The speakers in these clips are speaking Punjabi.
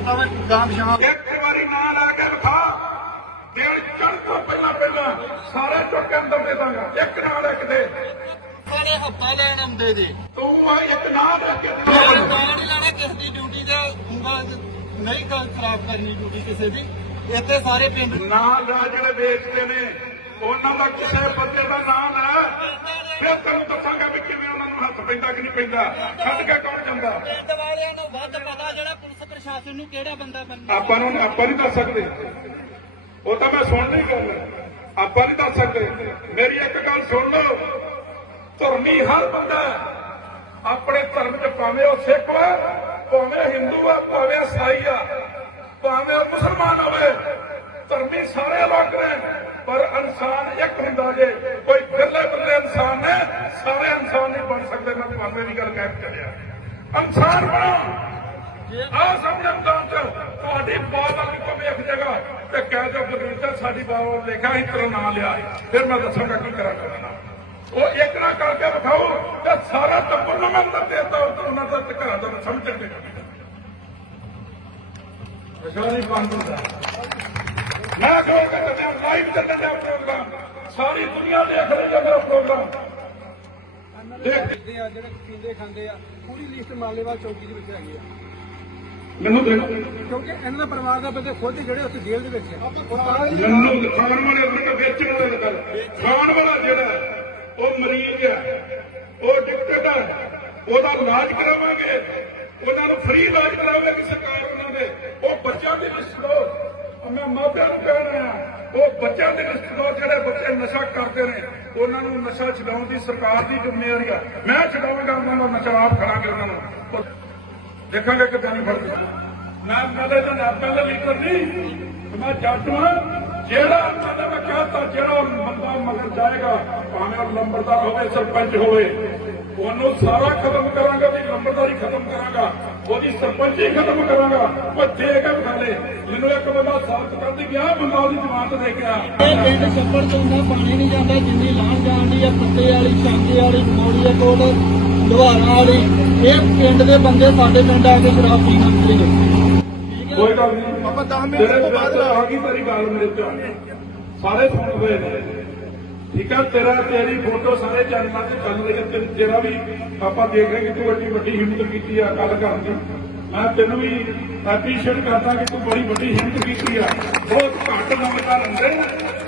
ਕਰਦਾ ਮੈਂ ਗਾਮ ਸ਼ਾਮ ਇੱਕ ਵਾਰੀ ਨਾਂ ਲਾ ਕੇ ਲਿਖਾ ਦਿਨ ਚੜ੍ਹ ਤੋਂ ਪਹਿਲਾਂ ਪਹਿਲਾਂ ਸਾਰੇ ਚੁੱਕ ਅੰਦਰ ਦੇ ਦਾਂਗਾ। ਇੱਕ ਨਾਲ ਇੱਕ ਦੇ। ਸਾਰੇ ਹੱਪਾ ਲੈਣ ਆਉਂਦੇ ਜੇ। ਤੂੰ ਆ ਇੱਕ ਨਾਂ ਲੈ ਕੇ ਦੇ। ਮੈਂ ਤਾਂ ਨਹੀਂ ਲੈਣਾ ਕਿਸ ਦੀ ਡਿਊਟੀ ਤੇ ਉਂਗਲ ਨਹੀਂ ਖਰਾਬ ਕਰਨੀ ਡਿਊਟੀ ਕਿਸੇ ਦੀ। ਇੱਥੇ ਸਾਰੇ ਪਿੰਡ ਨਾਂ ਲਾ ਜਿਹੜੇ ਵੇਚਦੇ ਨੇ ਉਹਨਾਂ ਦਾ ਕਿਸੇ ਬੰਦੇ ਦਾ ਨਾਂ ਲੈ। ਫਿਰ ਤੈਨੂੰ ਦੱਸਾਂਗਾ ਵੀ ਕਿਵੇਂ ਉਹਨਾਂ ਨੂੰ ਹੱਥ ਪੈਂਦਾ ਕਿ ਨਹੀਂ ਪੈਂਦਾ। ਛੱਡ ਕੇ ਕੌਣ ਜਾਂਦਾ? ਪਿੰਡ ਵਾਲਿਆਂ ਨੂੰ ਵੱਧ ਪਤਾ ਜਿਹੜਾ ਪੁਲਿਸ ਪ੍ਰਸ਼ਾਸਨ ਨੂੰ ਕਿਹੜਾ ਬੰਦਾ ਬੰਦਾ ਆਪਾਂ ਨੂੰ ਆਪਾਂ ਨਹੀਂ ਦੱਸ ਸਕਦੇ। ਉਹ ਤਾਂ ਮੈਂ ਸੁਣ ਨਹੀਂ ਗੱਲ। ਆਪਾਂ ਨਹੀਂ ਦੱਸ ਸਕਦੇ। ਮੇਰੀ ਇੱਕ ਗੱਲ ਸੁਣ ਲਓ। ਧਰਮੀ ਹਰ ਬੰਦਾ ਹੈ। ਆਪਣੇ ਧਰਮ 'ਚ ਭਾਵੇਂ ਉਹ ਸਿੱਖ ਵਾ ਭਾਵੇਂ ਹਿੰਦੂ ਆ, ਭਾਵੇਂ ਈਸਾਈ ਆ, ਭਾਵੇਂ ਉਹ ਮੁਸਲਮਾਨ ਹੋਵੇ, ਧਰਮੀ ਸਾਰੇ ਲੋਕ ਨੇ, ਪਰ ਇਨਸਾਨ ਇੱਕ ਹੁੰਦਾ ਜੇ, ਕੋਈ ਬਿਰਲੇ ਬਿਰਲੇ ਇਨਸਾਨ ਨੇ, ਸਾਰੇ ਇਨਸਾਨ ਨਹੀਂ ਬਣ ਸਕਦੇ, ਮੈਂ ਤੁਹਾਨੂੰ ਇਹ ਗੱਲ ਕਹਿ ਕੇ ਇਨਸਾਨ ਬਣੋ। ਆ ਸਮਝਣ ਤਾਂ ਤੁਹਾਡੀ ਬਾਤ ਵਾਲੀ ਕੋਈ ਇੱਕ ਜਗ੍ਹਾ ਤੇ ਕਹਿ ਜੋ ਗੁਰਵਿੰਦਰ ਸਾਡੀ ਬਾਤ ਵੱਲ ਲਿਖਿਆ ਸੀ ਤੇਰਾ ਨਾਂ ਲਿਆ। ਫਿਰ ਮੈਂ ਦੱਸਾਂਗਾ ਕੀ ਕਰਾਂ। ਕਰਨਾ ਉਹ ਇੱਕ ਨਾ ਕਰਕੇ ਵਿਖਾਓ ਤੇ ਸਾਰਾ ਟੱਬਰ ਨੂੰ ਮੈਂ ਅੰਦਰ ਦੇਤਾ ਉਹ ਉਹਨਾਂ ਦਾ ਘਰਾਂ ਦਾ ਸਮਝਣ ਦੇ ਵਿਸ਼ਾਲੀ ਬੰਦ ਹੁੰਦਾ ਮੈਂ ਕਹੂੰਗਾ ਤੇ ਲਾਈਵ ਚੱਲਣ ਦਾ ਪ੍ਰੋਗਰਾਮ ਸਾਰੀ ਦੁਨੀਆ ਦੇਖ ਰਹੀ ਹੈ ਮੇਰਾ ਪ੍ਰੋਗਰਾਮ ਦੇਖ। ਆ ਜਿਹੜੇ ਪੀਂਦੇ ਖਾਂਦੇ ਆ, ਪੂਰੀ ਲਿਸਟ ਮਾਲੇਵਾਲ ਚੌਕੀ ਦੇ ਵਿੱਚ ਹੈਗੀ ਆ। ਮੈਨੂੰ ਦੇ ਕਿਉਂਕਿ ਇਹਨਾਂ ਦਾ ਪਰਿਵਾਰ ਦਾ ਬੰਦੇ ਖੁਦ ਜਿਹੜੇ ਉੱਥੇ ਜੇਲ੍ਹ ਦੇ ਵਿੱਚ ਆ ਉਹ ਤਾਂ ਹੀ ਮੈਨੂੰ ਖਾਣ ਵਾਲੇ ਉਹਨਾਂ ਦੇ ਵੇਚਣ ਵਾਲੇ ਦੀ ਖਾਣ ਵਾਲਾ ਜਿਹੜਾ ਉਹ ਮਰੀਜ਼ ਹੈ। ਉਹ ਡਿਕਟੇਟ ਹੈ। ਉਹਦਾ ਇਲਾਜ ਕਰਾਵਾਂਗੇ। ਉਹਨਾਂ ਨੂੰ ਫ੍ਰੀ ਇਲਾਜ ਕਰਾਵਾਂਗੇ ਸਰਕਾਰ ਉਹਨਾਂ ਦੇ। ਉਹ ਬੱਚਿਆਂ ਦੀ ਉਹ ਮੈਂ ਮਾਪਿਆਂ ਨੂੰ ਕਹਿ ਰਿਹਾ ਉਹ ਬੱਚਿਆਂ ਦੀ ਲਓ ਜਿਹੜੇ ਬੱਚੇ ਨਸ਼ਾ ਕਰਦੇ ਨੇ ਉਹਨਾਂ ਨੂੰ ਨਸ਼ਾ ਛਡਾਉਣ ਦੀ ਸਰਕਾਰ ਦੀ ਜ਼ਿੰਮੇਵਾਰੀ ਆ। ਮੈਂ ਛਡਾਵਾਂਗਾ ਉਹਨਾਂ ਨੂੰ ਨਸ਼ਾ ਆਪ ਖੜਾਂਗੇ ਉਹਨਾਂ ਨੂੰ। ਦੇਖਾਂਗੇ ਕਿੱਦਾਂ ਨਹੀਂ ਫੜਦੇ ਮੈਂ ਪਹਿਲੇ ਤਾਂ ਨਾ ਪਹਿਲੇ ਲੀਡਰ ਨਹੀਂ ਮੈਂ ਜੱਟ ਹਾਂ ਜਿਹੜਾ ਕਹਿੰਦਾ ਮੈਂ ਕਹਤਾ ਜਿਹੜਾ ਬੰਦਾ ਮਗਰ ਜਾਏਗਾ, ਭਾਵੇਂ ਉਹ ਲੰਬਰਦਾਰ ਹੋਵੇ, ਸਰਪੰਚ ਹੋਵੇ, ਉਹਨੂੰ ਸਾਰਾ ਖਤਮ ਕਰਾਂਗਾ ਵੀ ਲੰਬਰਦਾਰੀ ਖਤਮ ਕਰਾਂਗਾ। ਉਹਦੀ ਸਰਪੰਚੀ ਖਤਮ ਕਰਾਂਗਾ। ਉਹ ਦੇ ਕੇ ਵਿਖਾ ਲੈ। ਮੈਨੂੰ ਇੱਕ ਬੰਦਾ ਸਾਬਤ ਕਰਦੀ ਗਿਆ ਬੰਦਾ ਉਹਦੀ ਜ਼ਮਾਨਤ ਦੇ ਕੇ ਆ। ਇਹ ਪਿੰਡ ਛੱਪੜ ਤੋਂ ਨਾ ਪਾਣੀ ਨਹੀਂ ਜਾਂਦਾ, ਜਿੰਨੀ ਲਾਣ ਜਾਂਦੀ ਆ, ਪੱਤੇ ਵਾਲੀ ਚਾਂਗੇ ਵਾਲੀ ਮੋੜੀਆ ਕੋਲ। ਦੁਹਾਰਾਂ ਵਾਲੀ। ਇਹ ਪਿੰਡ ਦੇ ਬੰਦੇ ਸਾਡੇ ਪਿੰਡ ਆ ਕੇ ਸ਼ਰਾਬ ਪੀਣ ਆਉਂਦੇ ਨੇ। ਕੋਈ ਗੱਲ ਨਹੀਂ। ਆਪਾਂ 10 ਮਿੰਟ ਤੋਂ ਬਾਅਦ ਆ ਗਈ ਤੇਰੀ ਗੱਲ ਮੇਰੇ ਤੋਂ ਸਾਰੇ ਸੁਣ ਹੋਏ ਨੇ। ਠੀਕ ਹੈ ਤੇਰਾ ਤੇਰੀ ਫੋਟੋ ਸਾਰੇ ਚੈਨਲਾਂ ਤੇ ਚੱਲ ਰਹੀ ਹੈ ਤੇਰਾ ਵੀ ਆਪਾਂ ਦੇਖ ਰਹੇ ਕਿ ਤੂੰ ਵੱਡੀ ਵੱਡੀ ਹਿੰਮਤ ਕੀਤੀ ਆ ਗੱਲ ਕਰਨ ਦੀ। ਮੈਂ ਤੈਨੂੰ ਵੀ ਐਪਰੀਸ਼ੀਏਟ ਕਰਦਾ ਕਿ ਤੂੰ ਬੜੀ ਵੱਡੀ ਹਿੰਮਤ ਕੀਤੀ ਆ। ਬਹੁਤ ਘੱਟ ਨੰਬਰ ਹੁੰਦੇ।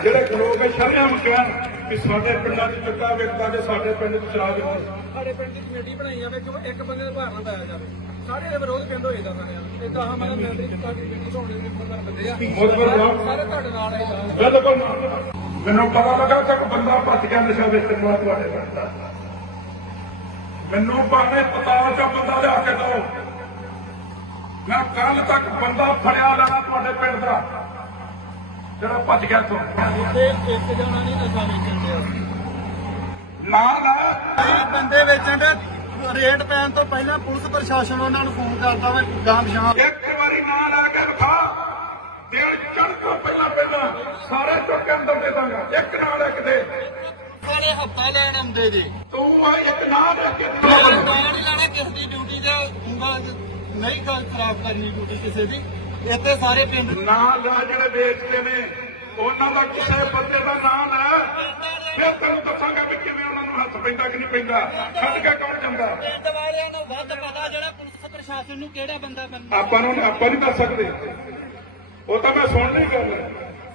ਜਿਹੜੇ ਲੋਕ ਸ਼ਰਿਆਮ ਕਹਿਣ ਕਿ ਸਾਡੇ ਪਿੰਡਾਂ 'ਚ ਚੱਕਾ ਵੇਖਦਾ ਜੇ ਸਾਡੇ ਪਿੰਡ 'ਚ ਸ਼ਰਾਬ ਵੇਚਦਾ ਸਾਡੇ ਪਿੰਡ ਦੀ ਕਮੇਟੀ ਬਣਾਈ ਜਾਵੇ ਕਿ ਉਹ ਇੱਕ ਬੰਦੇ ਦਾ ਭਾਰ ਨਾ ਪਾਇਆ ਜਾਵੇ। ਸਾਰੇ ਦੇ ਵਿਰੋਧ ਪਿੰਡ ਹੋਏ ਦਾ ਸਾਰਿਆਂ ਦਾ ਇਦਾਂ ਹਾਂ ਮਤਲਬ ਮੈਂਬਰੀ ਚੁੱਕਾ ਕੇ ਕਮੇਟੀ ਹੋਣੇ ਦੇ ਬੰਦੇ ਬੰਦੇ ਆ। ਸਾਰੇ ਤੁਹਾਡੇ ਨਾਲ ਆਏ ਦਾ ਬਿਲਕੁਲ ਮੈਨੂੰ ਪਤਾ ਲੱਗਾ ਕਿ ਬੰਦਾ ਭੱਜ ਗਿਆ ਨਸ਼ਾ ਵੇਚਣ ਵਾਲਾ ਤੁਹਾਡੇ ਪਿੰਡ ਦਾ। ਮੈਨੂੰ ਭਾਵੇਂ ਪਤਾ ਚਾ ਬੰਦਾ ਲਿਆ ਕੇ ਦੋ ਮੈਂ ਕੱਲ ਤੱਕ ਬੰਦਾ ਫੜਿਆ ਲੈਣਾ ਤੁਹਾਡੇ ਪਿੰਡ ਦਾ। ਜਿਹੜਾ ਭੱਜ ਗਿਆ ਤੋਂ ਉੱਥੇ ਇੱਕ ਜਣਾ ਨਹੀਂ ਨਸ਼ਾ ਵੇਚਣ ਨਾ ਨਾ ਬੰਦੇ ਵੇਚਣ ਦੇ ਰੇਟ ਪੈਣ ਤੋਂ ਪਹਿਲਾਂ ਪੁਲਿਸ ਪ੍ਰਸ਼ਾਸਨ ਉਹਨਾਂ ਨੂੰ ਫੋਨ ਕਰਦਾ ਵਾ ਗਾਮ ਸ਼ਾਮ ਇੱਕ ਵਾਰੀ ਨਾ ਲਾ ਕੇ ਲਿਖਾ ਦਿਨ ਚੜ੍ਹ ਤੋਂ ਪਹਿਲਾਂ ਪਹਿਲਾਂ ਸਾਰੇ ਚੁੱਕ ਕੇ ਅੰਦਰ ਦੇ ਦਾਂਗਾ। ਇੱਕ ਨਾਲ ਇੱਕ ਦੇ। ਸਾਰੇ ਹੱਪਾ ਲੈਣ ਆਉਂਦੇ ਜੇ। ਤੂੰ ਆ ਇੱਕ ਨਾਂ ਲੈ ਕੇ ਦੇ। ਮੈਂ ਤਾਂ ਨਹੀਂ ਲੈਣਾ ਕਿਸ ਦੀ ਡਿਊਟੀ ਤੇ ਉਂਗਲ ਨਹੀਂ ਖਰਾਬ ਕਰਨੀ ਡਿਊਟੀ ਕਿਸੇ ਦੀ। ਇੱਥੇ ਸਾਰੇ ਪਿੰਡ ਨਾਂ ਲਾ ਜਿਹੜੇ ਵੇਚਦੇ ਨੇ ਉਹਨਾਂ ਦਾ ਕਿਸੇ ਬੰਦੇ ਦਾ ਨਾਂ ਲੈ ਫਿਰ ਤੈਨੂੰ ਦੱਸਾਂਗਾ ਵੀ ਕਿਵੇਂ ਉਹਨਾਂ ਨੂੰ ਹੱਥ ਪੈਂਦਾ ਕਿ ਨਹੀਂ ਪੈਂਦਾ। ਛੱਡ ਕੇ ਕੌਣ ਜਾਂਦਾ? ਪਿੰਡ ਵਾਲਿਆਂ ਨੂੰ ਵੱਧ ਪਤਾ ਜਿਹੜਾ ਪੁਲਿਸ ਪ੍ਰਸ਼ਾਸਨ ਨੂੰ ਕਿਹੜਾ ਬੰਦਾ ਬੰਦਾ। ਆਪਾਂ ਨੂੰ ਆਪਾਂ ਨਹੀਂ ਦੱਸ ਸਕਦੇ। ਉਹ ਤਾਂ ਮੈਂ ਸੁਣ ਨਹੀਂ ਗੱਲ।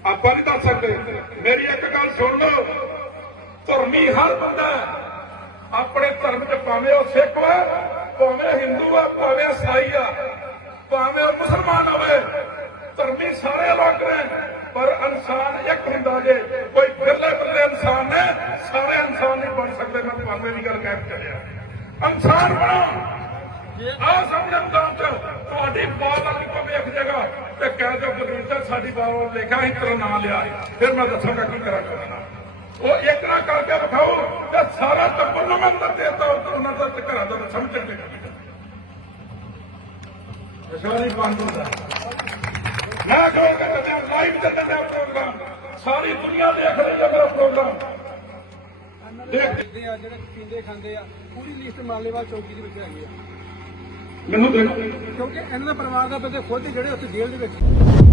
ਆਪਾਂ ਨਹੀਂ ਦੱਸ ਸਕਦੇ। ਮੇਰੀ ਇੱਕ ਗੱਲ ਸੁਣ ਲਓ। ਧਰਮੀ ਹਰ ਬੰਦਾ। ਆਪਣੇ ਧਰਮ 'ਚ ਭਾਵੇਂ ਉਹ ਸਿੱਖ ਵਾ ਭਾਵੇਂ ਹਿੰਦੂ ਆ ਭਾਵੇਂ ਈਸਾਈ ਆ ਭਾਵੇਂ ਉਹ ਮੁਸਲਮਾਨ ਹੋਵੇ ਧਰਮੀ ਸਾਰੇ ਪਰ ਇਨਸਾਨ ਇੱਕ ਹੁੰਦਾ ਜੇ, ਕੋਈ ਬਿਰਲੇ ਬਿਰਲੇ ਇਨਸਾਨ ਨੇ, ਸਾਰੇ ਇਨਸਾਨ ਨਹੀਂ ਬਣ ਸਕਦੇ। ਮੈਂ ਤੁਹਾਨੂੰ ਇਹ ਗੱਲ ਕਹਿ ਕੇ ਇਨਸਾਨ ਬਣੋ। ਆ ਸਮਝਣ ਤਾਂ ਤੁਹਾਡੀ ਬਾਤ ਵਾਲੀ ਕੋਈ ਇੱਕ ਤੇ ਕਹਿ ਜੋ ਗੁਰਵਿੰਦਰ ਸਾਡੀ ਬਾਤ ਵੱਲ ਲਿਖਿਆ ਸੀ ਤੇਰਾ ਨਾਂ ਲਿਆ ਫਿਰ ਮੈਂ ਦੱਸਾਂਗਾ ਕੀ ਕਰਾਂ ਕਰਨਾ ਉਹ ਇੱਕ ਨਾ ਕਰਕੇ ਵਿਖਾਓ ਤੇ ਸਾਰਾ ਟੱਬਰ ਨੂੰ ਮੈਂ ਅੰਦਰ ਦੇਤਾ ਉਹਨਾਂ ਦਾ ਤੇ ਘਰਾਂ ਦਾ ਸਮਝਣ ਦੇ ਵਿਸ਼ਾਲੀ ਬੰਦ ਹੁੰਦਾ। ਮੈਂ ਕਹੂੰਗਾ ਤੇ ਲਾਈਵ ਚੱਲਣ ਦਾ ਪ੍ਰੋਗਰਾਮ ਸਾਰੀ ਦੁਨੀਆ ਦੇਖ। ਰਹੀ ਹੈ ਮੇਰਾ ਪ੍ਰੋਗਰਾਮ ਦੇਖ ਆ ਜਿਹੜੇ ਪੀਂਦੇ ਖਾਂਦੇ ਆ ਪੂਰੀ ਲਿਸਟ ਮਾਲੇਵਾਲ ਚੌਕੀ ਦੇ ਵਿੱਚ ਹੈਗੀ ਆ ਮੈਨੂੰ ਦੇਣਾ ਕਿਉਂਕਿ ਇਹਨਾਂ ਦਾ ਪਰਿਵਾਰ ਦਾ ਬੰਦੇ ਖੁਦ ਜਿਹੜੇ ਉੱਥੇ ਜੇਲ੍ਹ ਦੇ ਵਿੱਚ